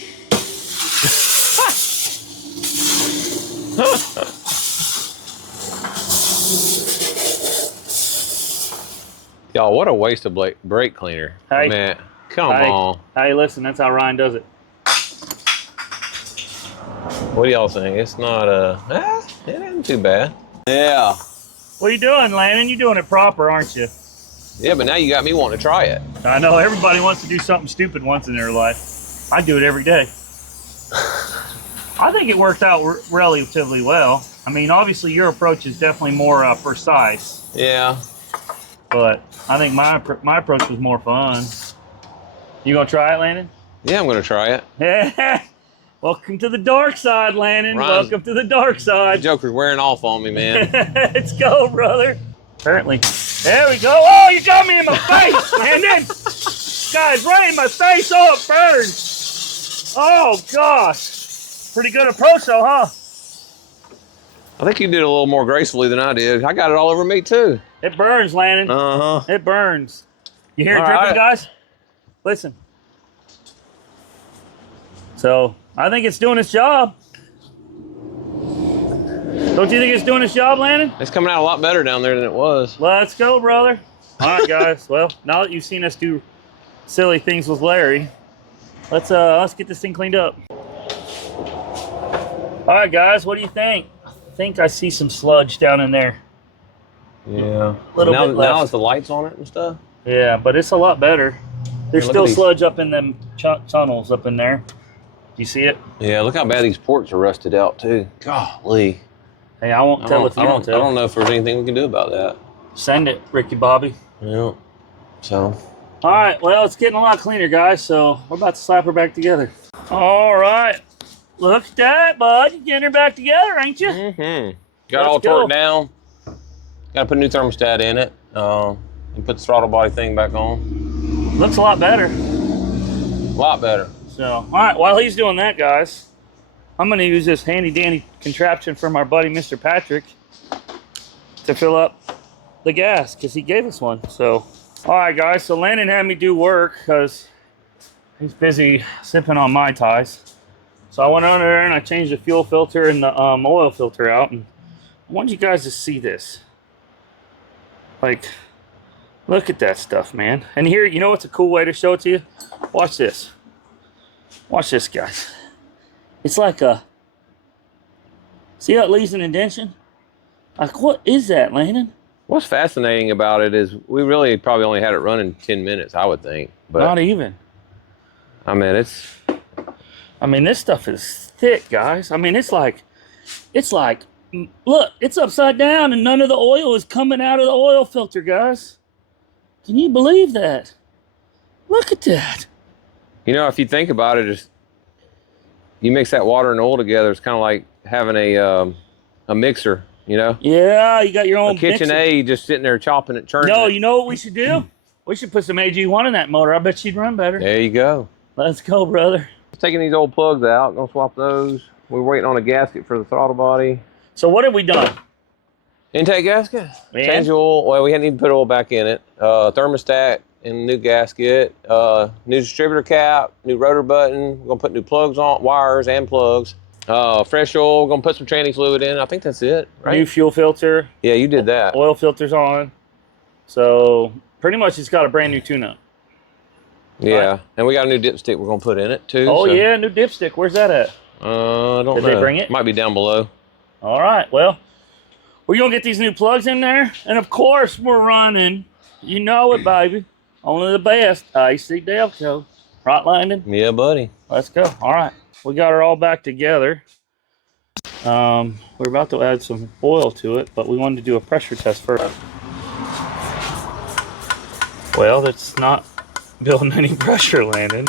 Y'all, what a waste of brake cleaner. Hey. Man, come on. Hey, listen, that's how Ryan does it. What do y'all think? It's not it ain't too bad. Yeah. What are you doing, Landon? You're doing it proper, aren't you? Yeah, but now you got me wanting to try it. I know everybody wants to do something stupid once in their life. I do it every day. I think it worked out relatively well. I mean, obviously your approach is definitely more precise. Yeah. But I think my approach was more fun. You gonna try it, Landon? Yeah, I'm gonna try it. Yeah. Welcome to the dark side, Landon. Welcome to the dark The side. Joker's wearing off on me, man. Let's go, brother. Apparently. There we go. Oh, you got me in my face, Landon. Guys, right in my face. Oh, it burns. Oh, gosh. Pretty good approach, though, huh? I think you did a little more gracefully than I did. I got it all over me, too. It burns, Landon. Uh-huh. It burns. You hear it All dripping, right. guys? Listen. So, I think it's doing its job. Don't you think it's doing its job, Landon? It's coming out a lot better down there than it was. Let's go, brother. All right, guys. Well, now that you've seen us do silly things with Larry, let's get this thing cleaned up. All right, guys. What do you think? I think I see some sludge down in there. Yeah. Little bit left. Now is the lights on it and stuff? Yeah, but it's a lot better. There's Look still at these. sludge up in them tunnels up in there. Do you see it? Yeah, look how bad these ports are rusted out, too. Golly. Hey, I won't tell if you don't I tell. don't know if there's anything we can do about that. Send it, Ricky Bobby. Yeah. So. All right, well, it's getting a lot cleaner, guys, so we're about to slap her back together. All right. Look at that, bud. You're getting her back together, ain't you? Mm-hmm. Got Let's all go. torqued down. Got to put a new thermostat in it. And put the throttle body thing back on. Looks a lot better. A lot better. So, all right, while he's doing that, guys, I'm going to use this handy-dandy contraption from our buddy, Mr. Patrick, to fill up the gas, because he gave us one. So, all right, guys, so Landon had me do work because he's busy sipping on Mai Tais. So I went under there and I changed the fuel filter and the oil filter out. And I want you guys to see this. Like, look at that stuff, man. And here, you know what's a cool way to show it to you? Watch this. Watch this, guys. It's like a... See how it leaves an indentation? Like, what is that, Landon? What's fascinating about it is we really probably only had it running 10 minutes, I would think. But Not even. I mean, it's... I mean, this stuff is thick, guys. I mean, it's like Look, it's upside down and none of the oil is coming out of the oil filter, guys. Can you believe that? Look at that. You know, if you think about it, just you mix that water and oil together, it's kind of like having a mixer, you know? Yeah, you got your own A KitchenAid just sitting there chopping it, churning No, it. you know what we should do? We should put some AG1 in that motor. I bet she'd run better. There you go. Let's go, brother. Taking these old plugs out, gonna swap those. We're waiting on a gasket for the throttle body. So what have we done? Intake gasket. Man. Change the oil. Well, we hadn't even put oil back in it. Thermostat and new gasket. New distributor cap. New rotor button. We're gonna put new plugs on, wires and plugs. Fresh oil. We're gonna put some tranny fluid in. I think that's it, right? New fuel filter. Yeah, you did that. Oil filters on. So pretty much it's got a brand new tune-up. Yeah, right. And we got a new dipstick we're gonna put in it too. Oh so. yeah, new dipstick. Where's that at? I don't know. Did they bring it? Might be down below. All right, well, we're going to get these new plugs in there. And, of course, we're running, you know it, baby, only the best, AC Delco. Right, Landon? Yeah, buddy. Let's go. All right, we got her all back together. We're about to add some oil to it, but we wanted to do a pressure test first. Well, that's not building any pressure, Landon.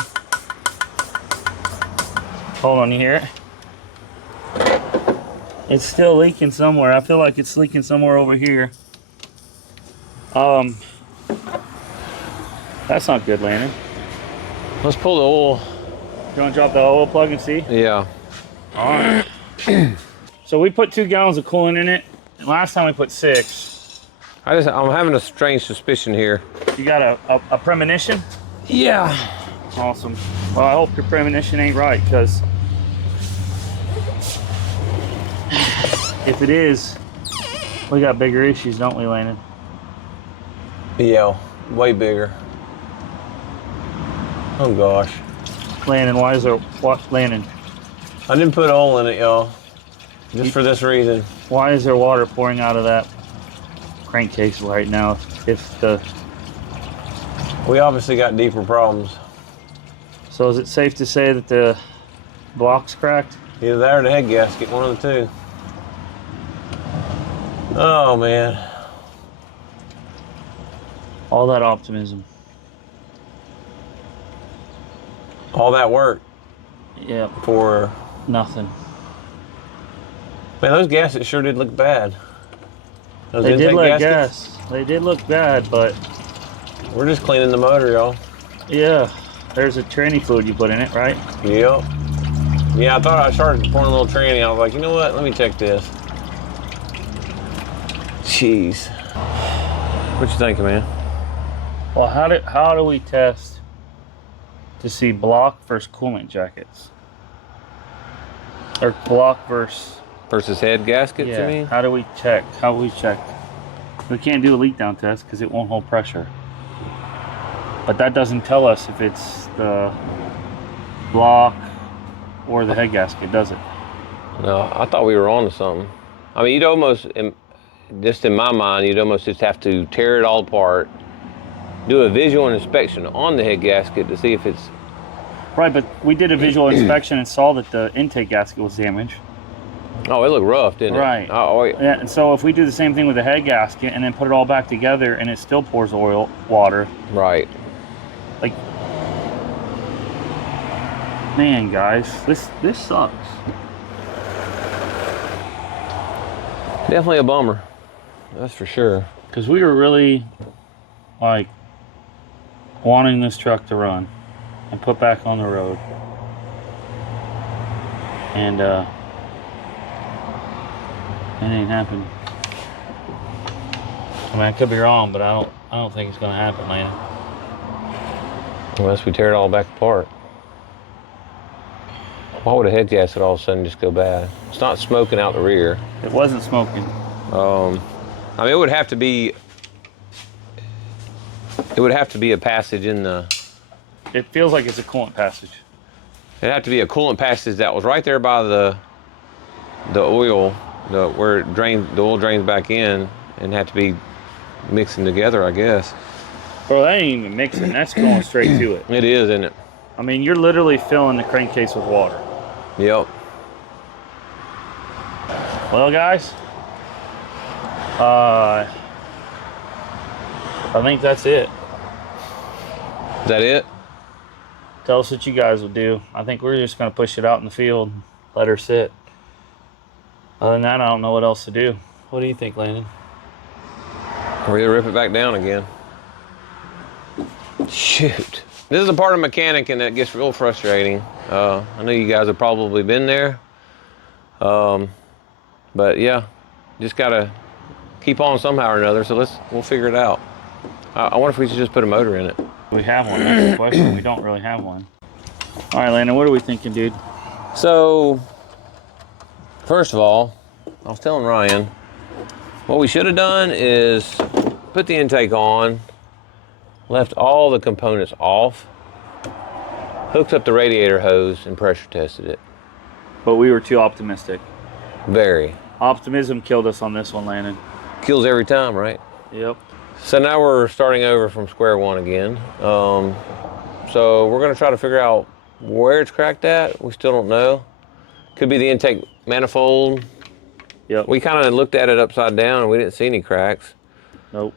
Hold on, you hear it? It's still leaking somewhere. I feel like it's leaking somewhere over here. That's not good, Landon. Let's pull the oil. You want to drop the oil plug and see? Yeah. All right. So we put 2 gallons of coolant in it. Last time we put 6. I'm having a strange suspicion here. You got a premonition? Yeah. Awesome. Well, I hope your premonition ain't right, because if it is, we got bigger issues, don't we, Landon? Yeah, way bigger. Oh gosh. Landon, why is there what, Landon? I didn't put oil in it, y'all. Just for this reason. Why is there water pouring out of that crankcase right now? If the We obviously got deeper problems. So is it safe to say that the block's cracked? Either that or the head gasket, one of the two. Oh man. All that optimism. All that work Yeah, for... nothing. Man, those gaskets sure did look bad. Those They did intake look gaskets. gas. They did look bad, but We're just cleaning the motor, y'all. yeah, there's a tranny fluid you put in it, right? Yep. Yeah, I thought I started pouring a little tranny. I was like, you know what? Let me check this. Jeez. What you thinking, man? Well, how do we test to see block versus coolant jackets? Or block Versus head gaskets, yeah, you mean? how do we check? How do we check? We can't do a leak down test because it won't hold pressure. But that doesn't tell us if it's the block or the head gasket, does it? No, I thought we were on to something. I mean, you'd almost, just in my mind, you'd almost just have to tear it all apart, do a visual inspection on the head gasket to see if it's... Right, but we did a visual inspection and saw that the intake gasket was damaged. Oh, it looked rough, didn't it? Right. Oh, wait. Yeah, and so if we do the same thing with the head gasket and then put it all back together and it still pours water, Right. like, man, guys, this sucks. Definitely a bummer. That's for sure. Because we were really, like, wanting this truck to run and put back on the road. And, it ain't happening. I mean, I could be wrong, but I don't think it's gonna happen, Lana. Unless we tear it all back apart. Why would a head gasket all of a sudden just go bad? It's not smoking out the rear. It wasn't smoking. I mean, it would have to be a passage in the... It feels like it's a coolant passage. It'd have to be a coolant passage that was right there by the oil, where the oil drains back in, and have to be mixing together, I guess. Bro, that ain't even mixing. That's going straight to it. It is, isn't it? I mean, you're literally filling the crankcase with water. Yep. Well, guys, I think that's it. Is that it? Tell us what you guys will do. I think we're just going to push it out in the field, let her sit. Other than that, I don't know what else to do. What do you think, Landon? Or either rip it back down again. Shoot. This is the part of mechanicing that gets real frustrating. I know you guys have probably been there. But yeah, just gotta keep on somehow or another. So we'll figure it out. I wonder if we should just put a motor in it. We have one, that's the question. We don't really have one. All right, Landon, what are we thinking, dude? So, first of all, I was telling Ryan, what we should have done is put the intake on, left all the components off, hooked up the radiator hose, and pressure tested it. But we were too optimistic. Very. Optimism killed us on this one, Landon. Kills every time, right? Yep. So now we're starting over from square one again. So we're gonna try to figure out where it's cracked at. We still don't know. Could be the intake manifold. Yep. We kind of looked at it upside down and we didn't see any cracks. Nope.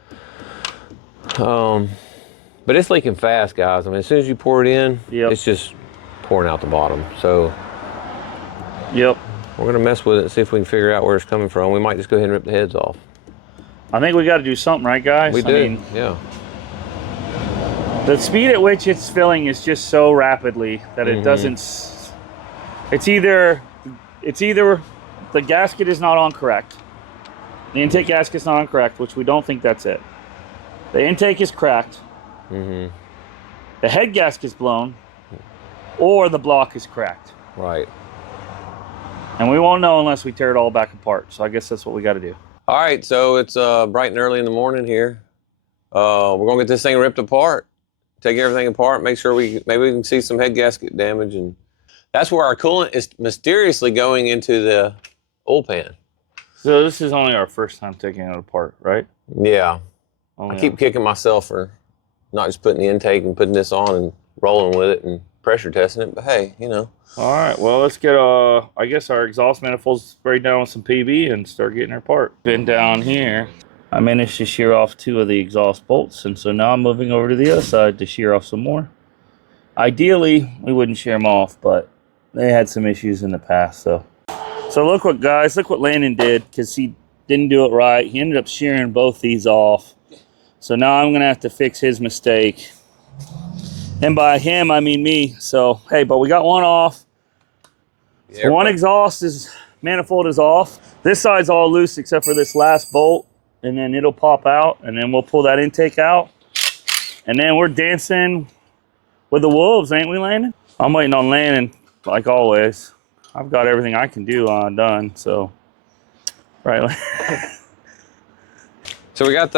But it's leaking fast, guys. I mean, as soon as you pour it in, Yep. it's just pouring out the bottom. So Yep. we're gonna mess with it and see if we can figure out where it's coming from. We might just go ahead and rip the heads off. I think we got to do something, right, guys? We I do, mean, yeah. the speed at which it's filling is just so rapidly that it doesn't. It's either the gasket is not on correct, the intake gasket's not on correct, which we don't think that's it. The intake is cracked. The head gasket's blown, or the block is cracked. Right. And we won't know unless we tear it all back apart. So I guess that's what we got to do. All right, so it's bright and early in the morning here. We're gonna get this thing ripped apart, take everything apart, make sure maybe we can see some head gasket damage, and that's where our coolant is mysteriously going into the oil pan. So this is only our first time taking it apart, right? Yeah. Only I keep kicking myself for not just putting the intake and putting this on and rolling with it and pressure testing it, but hey, you know. All right, well, let's get, I guess our exhaust manifolds sprayed down with some PB and start getting her apart. Been down here, I managed to shear off 2 of the exhaust bolts, and so now I'm moving over to the other side to shear off some more. Ideally, we wouldn't shear them off, but they had some issues in the past, so. So look what, guys, look what Landon did, because he didn't do it right. He ended up shearing both these off. So now I'm gonna have to fix his mistake. And by him, I mean me. So, hey, but we got one off. Yeah, So one exhaust manifold is off. This side's all loose except for this last bolt. And then it'll pop out. And then we'll pull that intake out. And then we're dancing with the wolves, ain't we, Landon? I'm waiting on Landon, like always. I've got everything I can do done, so. Right. So we got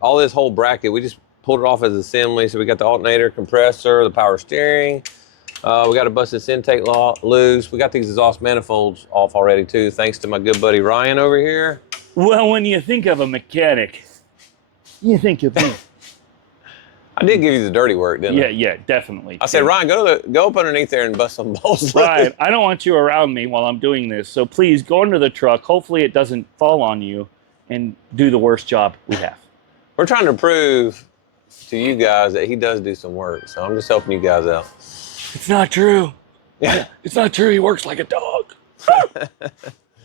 all this whole bracket. We just pulled it off as assembly. So we got the alternator, compressor, the power steering. We got to bust this intake loose. We got these exhaust manifolds off already too, thanks to my good buddy Ryan over here. Well, when you think of a mechanic, you think of me. I did give you the dirty work, didn't I? Yeah, definitely. I said, Ryan, go up underneath there and bust some bolts. Ryan, I don't want you around me while I'm doing this, so please go into the truck. Hopefully it doesn't fall on you and do the worst job we have. We're trying to prove to you guys that he does do some work, so I'm just helping you guys out. It's not true. Yeah. It's not true. He works like a dog.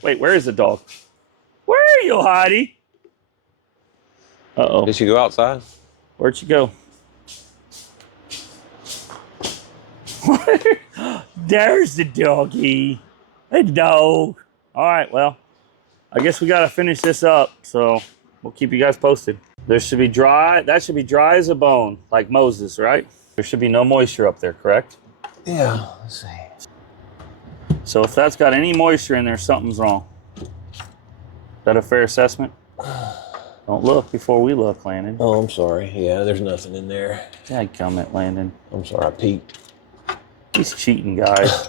Wait, where is the dog? Where are you, Hottie? Uh-oh. Did she go outside? Where'd she go? There's the doggy. The dog. All right, well, I guess we got to finish this up, so we'll keep you guys posted. There should be dry. That should be dry as a bone, like Moses, right? There should be no moisture up there, correct? Yeah, let's see. So if that's got any moisture in there, something's wrong. Is that a fair assessment? Don't look before we look, Landon. Oh, I'm sorry. Yeah, there's nothing in there. Dadgummit, Landon. I'm sorry, I peeked. He's cheating, guys.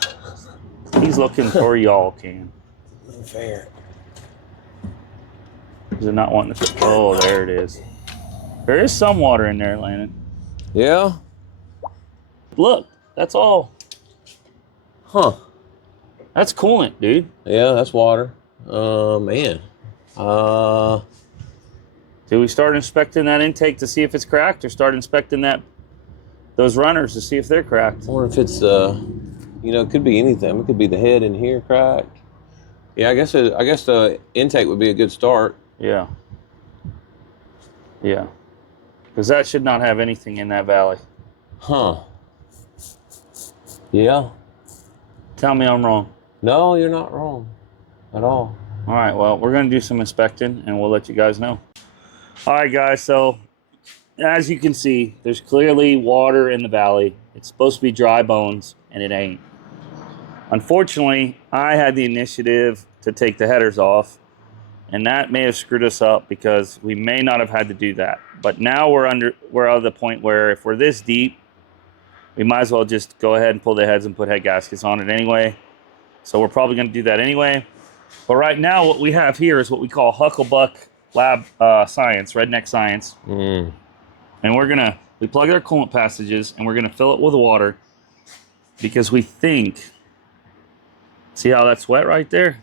He's looking for y'all can. Unfair. Is it not wanting to? Oh, there it is. There is some water in there, Landon. Yeah? Look, that's all. Huh. That's coolant, dude. Yeah, that's water. Man. Do we start inspecting that intake to see if it's cracked, or start inspecting those runners to see if they're cracked? I wonder if it's you know, it could be anything. It could be the head in here cracked. Yeah, I guess the intake would be a good start. Yeah. Yeah. Because that should not have anything in that valley. Huh. Yeah. Tell me I'm wrong. No, you're not wrong at all. All right, well, we're going to do some inspecting, and we'll let you guys know. All right, guys, so as you can see, there's clearly water in the valley. It's supposed to be dry bones, and it ain't. Unfortunately, I had the initiative to take the headers off, and that may have screwed us up because we may not have had to do that. But now we're at the point where if we're this deep, we might as well just go ahead and pull the heads and put head gaskets on it anyway. So we're probably going to do that anyway. But right now, what we have here is what we call Hucklebuck Lab Science, Redneck Science. Mm. And we plug our coolant passages, and we're going to fill it with water because we think, see how that's wet right there?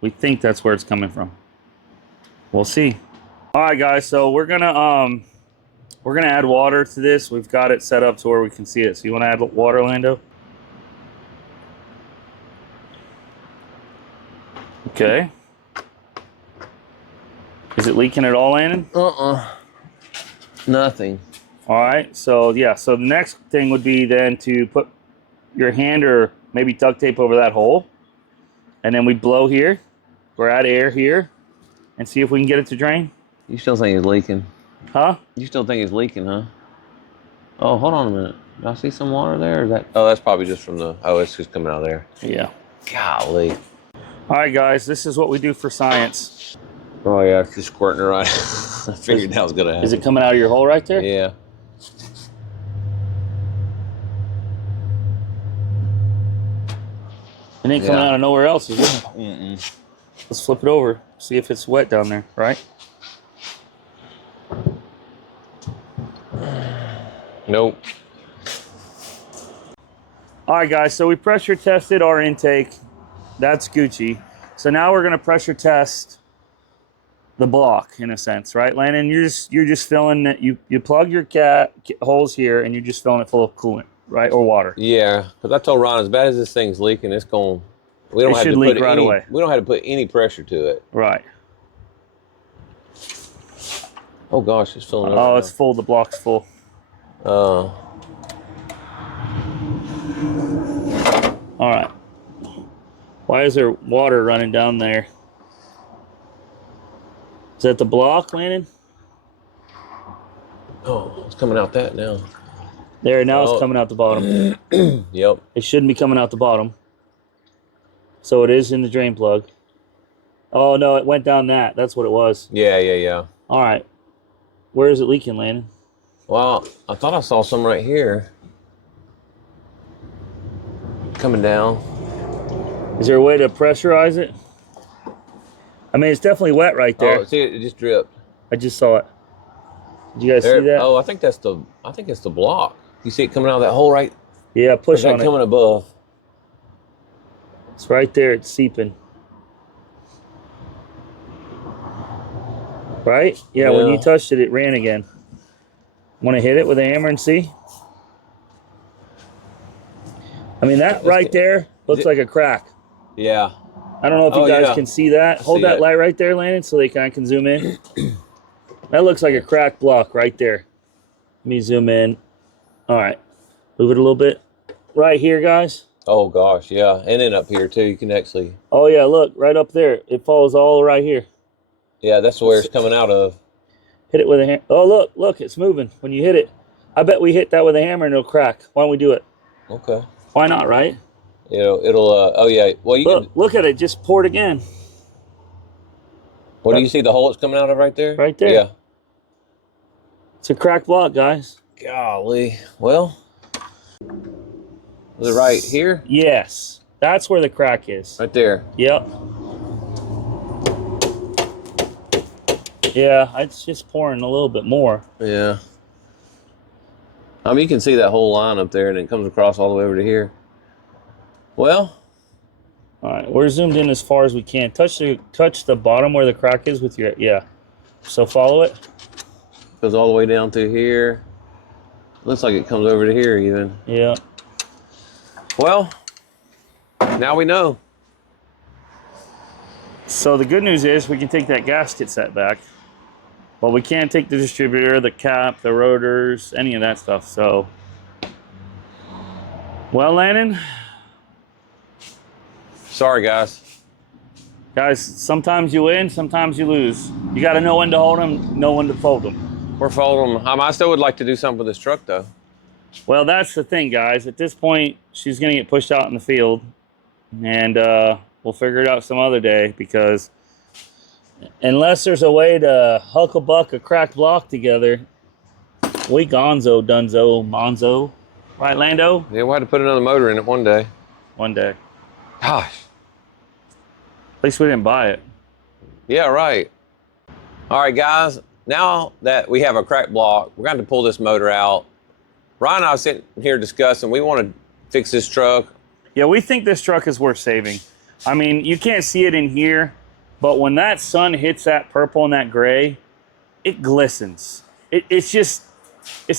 We think that's where it's coming from. We'll see. All right, guys, so we're gonna add water to this. We've got it set up to where we can see it. So you want to add water, Lando? Okay. Is it leaking at all, Landon? Nothing. All right, so yeah, so the next thing would be then to put your hand or maybe duct tape over that hole, and then we blow here, or add air here, and see if we can get it to drain. You still think it's leaking? Huh? You still think it's leaking, huh? Oh, hold on a minute. Do I see some water there? Or is that? Oh, that's probably just from the. Oh, it's just coming out of there. Yeah. Golly. All right, guys, this is what we do for science. Oh yeah, it's just squirting around. I figured that was gonna happen. Is it coming out of your hole right there? Yeah. It ain't coming out of nowhere else, is it? Mm-mm. Let's flip it over. See if it's wet down there, right? Nope. All right, guys, so we pressure tested our intake. That's Gucci. So now we're gonna pressure test the block in a sense, right, Landon? You're just filling it. You plug your holes here, and you're just filling it full of coolant, right, or water. Yeah, because I told Ron, as bad as this thing's leaking, it's going. We don't It have should to leak put right any, away. We don't have to put any pressure to it. Right. Oh gosh, it's filling up. Oh, it's full. The block's full. Oh. All right. Why is there water running down there? Is that the block, Landon? Oh, it's coming out that now. There, now it's coming out the bottom. Yep. It shouldn't be coming out the bottom. So it is in the drain plug. Oh, no, it went down that. That's what it was. Yeah. All right. Where is it leaking, Landon? Well, I thought I saw some right here. Coming down. Is there a way to pressurize it? I mean, it's definitely wet right there. Oh, see, it just dripped. I just saw it. Did you guys see that? Oh, I think it's the block. You see it coming out of that hole right? Yeah, push on it. Coming above. It's right there. It's seeping. Right? Yeah, when you touched it, it ran again. Want to hit it with a hammer and see? I mean, that right there looks like a crack. Yeah. I don't know if you guys can see that. Hold that light right there, Landon, so I can zoom in. That looks like a cracked block right there. Let me zoom in. All right. Move it a little bit. Right here, guys. Oh, gosh, yeah. And then up here, too. You can actually... Oh, yeah, look. Right up there. It falls all right here. Yeah, that's where it's coming out of. Hit it with a hammer. Oh, look. It's moving when you hit it. I bet we hit that with a hammer and it'll crack. Why don't we do it? Okay. Why not, right? It'll oh, yeah. Well, you look at it. Just pour it again. Well, do you see the hole it's coming out of right there? Right there. Yeah. It's a cracked block, guys. Golly. Well, was it right here? Yes. That's where the crack is. Right there. Yep. Yeah, it's just pouring a little bit more. Yeah. I mean, you can see that whole line up there, and it comes across all the way over to here. Well. All right, we're zoomed in as far as we can. Touch the bottom where the crack is with your, yeah. So follow it. Goes all the way down through here. Looks like it comes over to here even. Yeah. Well, now we know. So the good news is we can take that gasket set back, but we can't take the distributor, the cap, the rotors, any of that stuff. So, well, Landon. Sorry, guys. Guys, sometimes you win, sometimes you lose. You got to know when to hold them, know when to fold them. We're folding them. I still would like to do something with this truck, though. Well, that's the thing, guys. At this point, she's going to get pushed out in the field, and we'll figure it out some other day, because unless there's a way to hucklebuck a cracked block together, we gonzo, dunzo, monzo. Right, Lando? Yeah, we'll have to put another motor in it one day. One day. Gosh. At least we didn't buy it. Yeah, right. All right, guys. Now that we have a cracked block, we're going to pull this motor out. Ryan and I are sitting here discussing, we want to fix this truck. Yeah, we think this truck is worth saving. I mean, you can't see it in here, but when that sun hits that purple and that gray, it glistens. It's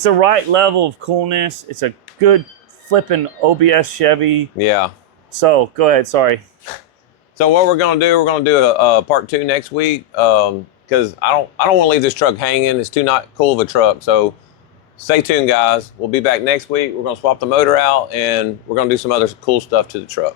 the right level of coolness. It's a good flipping OBS Chevy. Yeah. So, go ahead, sorry. So what we're going to do a part 2 next week, because I don't want to leave this truck hanging. It's too not cool of a truck. So stay tuned, guys. We'll be back next week. We're going to swap the motor out, and we're going to do some other cool stuff to the truck.